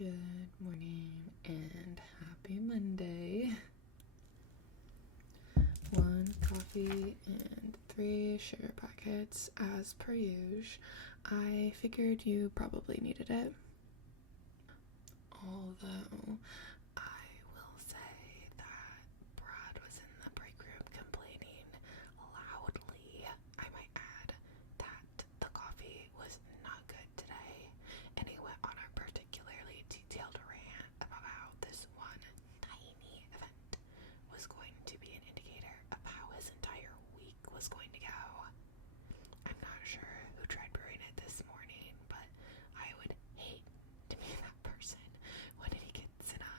Good morning and happy Monday. 1 coffee and 3 sugar packets as per usual. I figured you probably needed it. Although I will say that Brad was in the break room complaining loudly, I might add, that the coffee was not good today, and he went on a particularly detailed rant about how this one tiny event was going to be an indicator of how his entire week was going to go. I'm not sure who tried brewing it this morning, but I would hate to be that person when he gets in a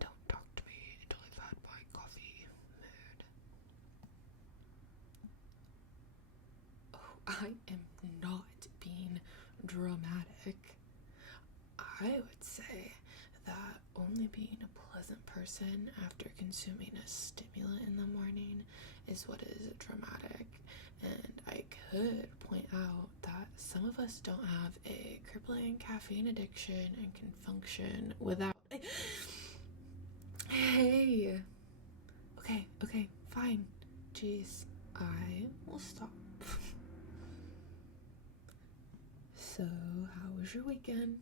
don't talk to me until I've had my coffee mood. Oh, I am not being dramatic. I would say that only being a pleasant person after consuming a stimulant in the morning is what is dramatic. And I could point out that some of us don't have a crippling caffeine addiction and can function without. Hey! Okay, fine. Jeez, I will stop. So, how was your weekend?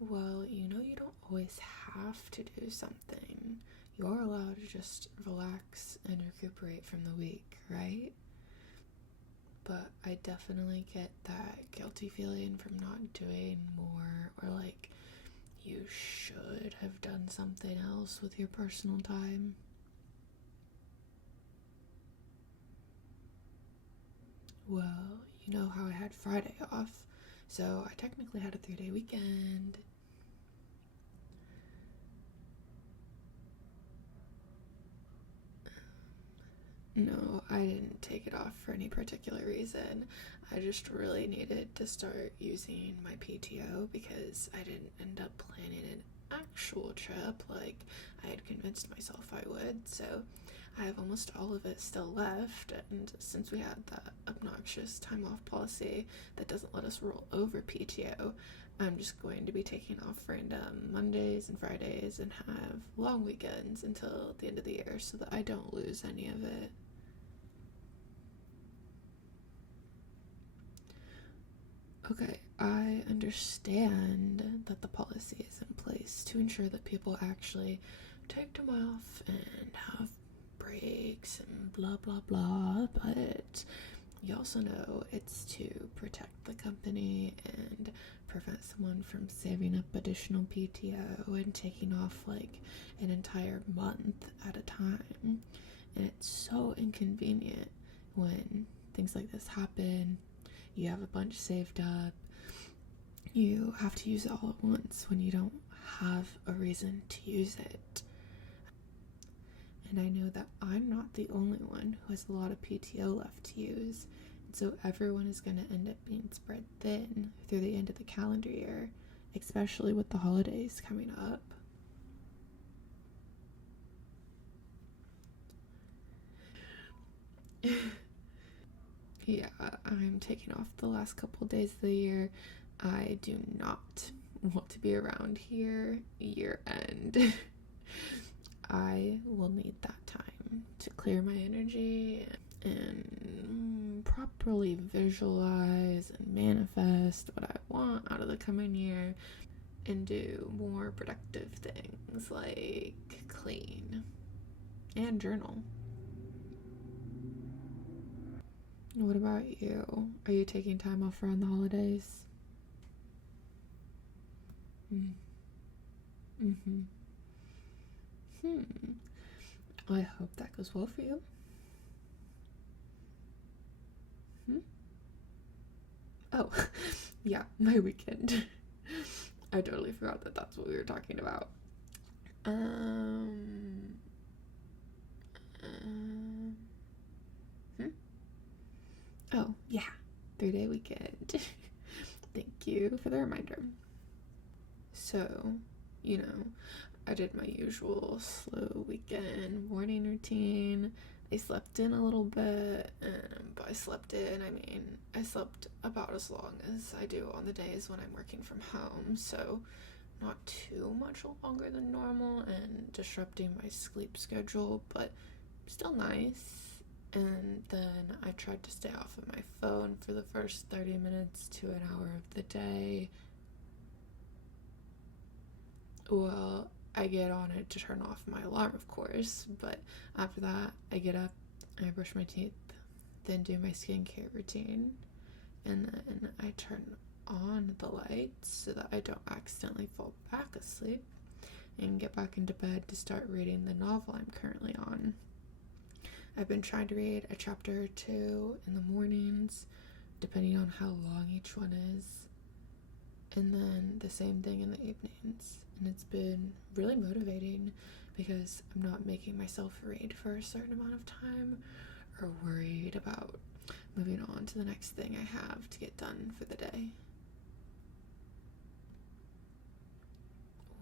Well, you don't always have to do something. You're allowed to just relax and recuperate from the week, right? But I definitely get that guilty feeling from not doing more, or like you should have done something else with your personal time. Well, you know how I had Friday off, so I technically had a 3-day weekend. No, I didn't take it off for any particular reason. I just really needed to start using my PTO because I didn't end up planning an actual trip like I had convinced myself I would. So I have almost all of it still left, and since we had that obnoxious time off policy that doesn't let us roll over PTO, I'm just going to be taking off random Mondays and Fridays and have long weekends until the end of the year so that I don't lose any of it. Okay, I understand that the policy is in place to ensure that people actually take time off and have breaks and blah blah blah, but you also know it's to protect the company and prevent someone from saving up additional PTO and taking off like an entire month at a time. And it's so inconvenient when things like this happen. You have a bunch saved up, you have to use it all at once when you don't have a reason to use it. And I know that I'm not the only one who has a lot of PTO left to use, and so everyone is going to end up being spread thin through the end of the calendar year, especially with the holidays coming up. Yeah, I'm taking off the last couple days of the year. I do not want to be around here year end. I will need that time to clear my energy and properly visualize and manifest what I want out of the coming year and do more productive things like clean and journal. What about you? Are you taking time off around the holidays? I hope that goes well for you. Oh, yeah, my weekend. I totally forgot that that's what we were talking about. Oh, yeah, 3-day weekend. Thank you for the reminder. So, I did my usual slow weekend morning routine. I slept in a little bit, and by slept in, I mean I slept about as long as I do on the days when I'm working from home, so not too much longer than normal and disrupting my sleep schedule, but still nice. And then I tried to stay off of my phone for the first 30 minutes to an hour of the day. Well, I get on it to turn off my alarm, of course, but after that, I get up, I brush my teeth, then do my skincare routine, and then I turn on the lights so that I don't accidentally fall back asleep, and get back into bed to start reading the novel I'm currently on. I've been trying to read a chapter or two in the mornings, depending on how long each one is, and then the same thing in the evenings. And it's been really motivating because I'm not making myself read for a certain amount of time or worried about moving on to the next thing I have to get done for the day.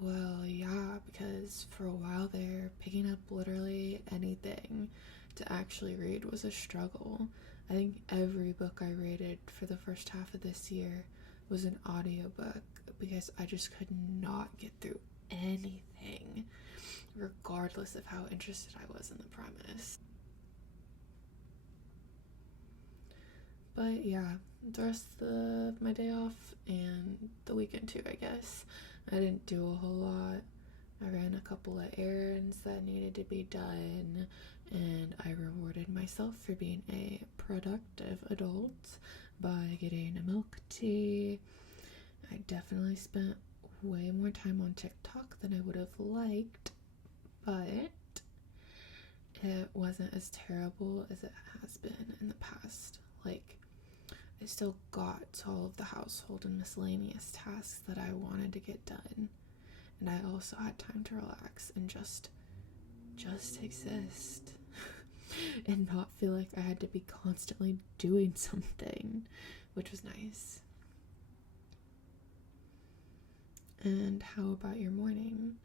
Well, yeah, because for a while there, picking up literally anything to actually read was a struggle. I think every book I rated for the first half of this year was an audiobook because I just could not get through anything, regardless of how interested I was in the premise. But yeah, the rest of my day off and the weekend too, I guess, I didn't do a whole lot. I ran a couple of errands that needed to be done, and I rewarded myself for being a productive adult by getting a milk tea. I definitely spent way more time on TikTok than I would have liked, but it wasn't as terrible as it has been in the past. Like, I still got to all of the household and miscellaneous tasks that I wanted to get done, and I also had time to relax and just exist and not feel like I had to be constantly doing something, which was nice. And how about your morning?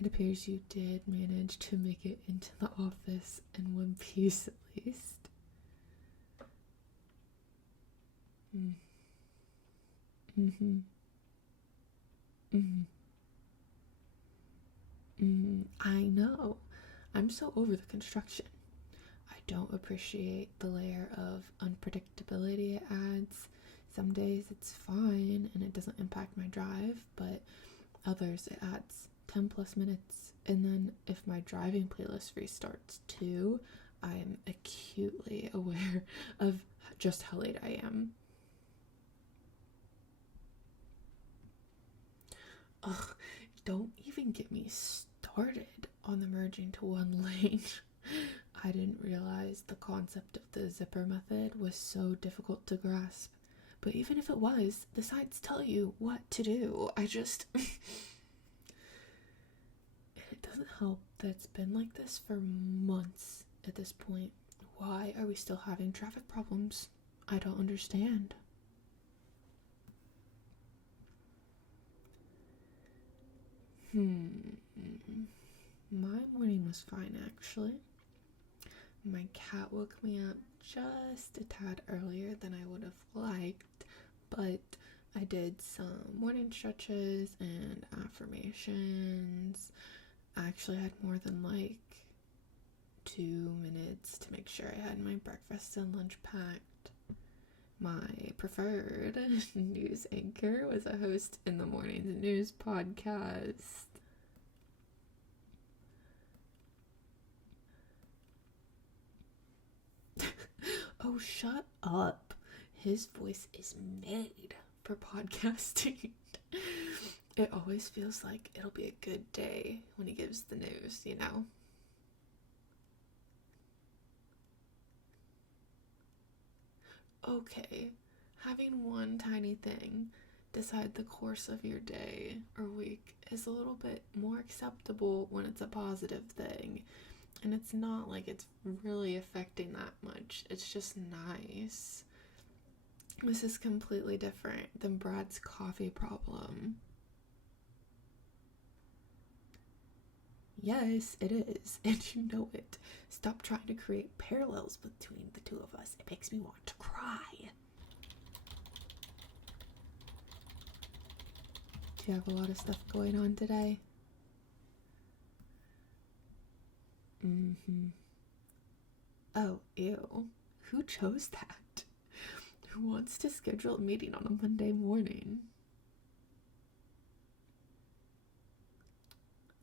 It appears you did manage to make it into the office in one piece at least. Mm-hmm. Mm-hmm. Mm-hmm. I know. I'm so over the construction. I don't appreciate the layer of unpredictability it adds. Some days it's fine and it doesn't impact my drive, but others it adds 10 plus minutes. And then if my driving playlist restarts too, I am acutely aware of just how late I am. Ugh, don't even get me started on the merging to one lane. I didn't realize the concept of the zipper method was so difficult to grasp. But even if it was, the signs tell you what to do. It doesn't help that it's been like this for months at this point. Why are we still having traffic problems? I don't understand. My morning was fine, actually. My cat woke me up just a tad earlier than I would have liked, but I did some morning stretches and affirmations. I actually had more than 2 minutes to make sure I had my breakfast and lunch packed. My preferred news anchor was a host in the morning's news podcast. Oh, shut up. His voice is made for podcasting. It always feels like it'll be a good day when he gives the news, you know? Okay, having one tiny thing decide the course of your day or week is a little bit more acceptable when it's a positive thing. And it's not like it's really affecting that much. It's just nice. This is completely different than Brad's coffee problem. Yes, it is, and you know it. Stop trying to create parallels between the two of us. It makes me want to cry. Do you have a lot of stuff going on today? Mm-hmm. Oh, ew. Who chose that? Who wants to schedule a meeting on a Monday morning?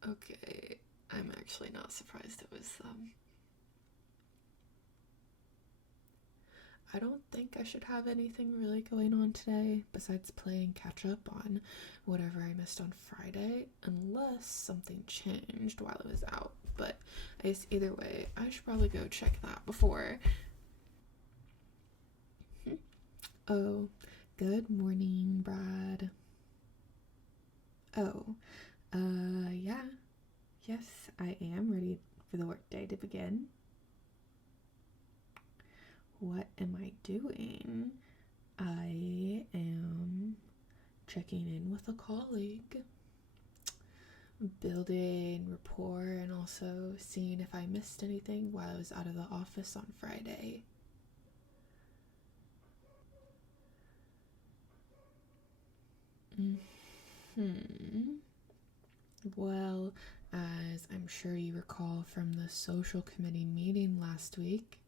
Okay, I'm actually not surprised it was them. I don't think I should have anything really going on today besides playing catch up on whatever I missed on Friday, unless something changed while I was out. But I guess either way, I should probably go check that before. Oh, good morning, Brad. Oh, yeah. Yes, I am ready for the workday to begin. What am I doing? I am checking in with a colleague, building rapport, and also seeing if I missed anything while I was out of the office on Friday. Well, as I'm sure you recall from the social committee meeting last week,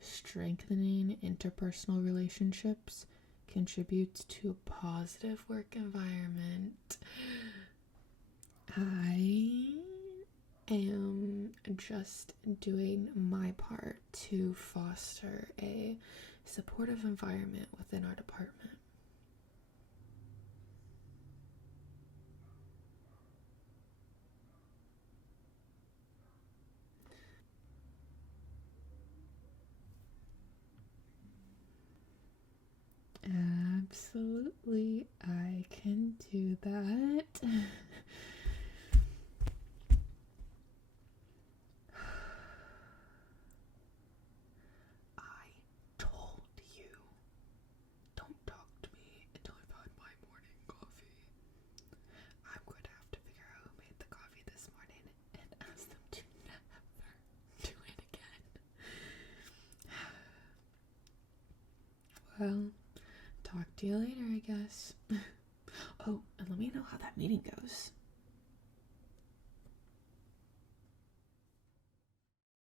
strengthening interpersonal relationships contributes to a positive work environment. I am just doing my part to foster a supportive environment within our department. Absolutely, I can do that. I told you, don't talk to me until I've had my morning coffee. I'm going to have to figure out who made the coffee this morning and ask them to never do it again. Well, talk to you later, I guess. Oh, and let me know how that meeting goes.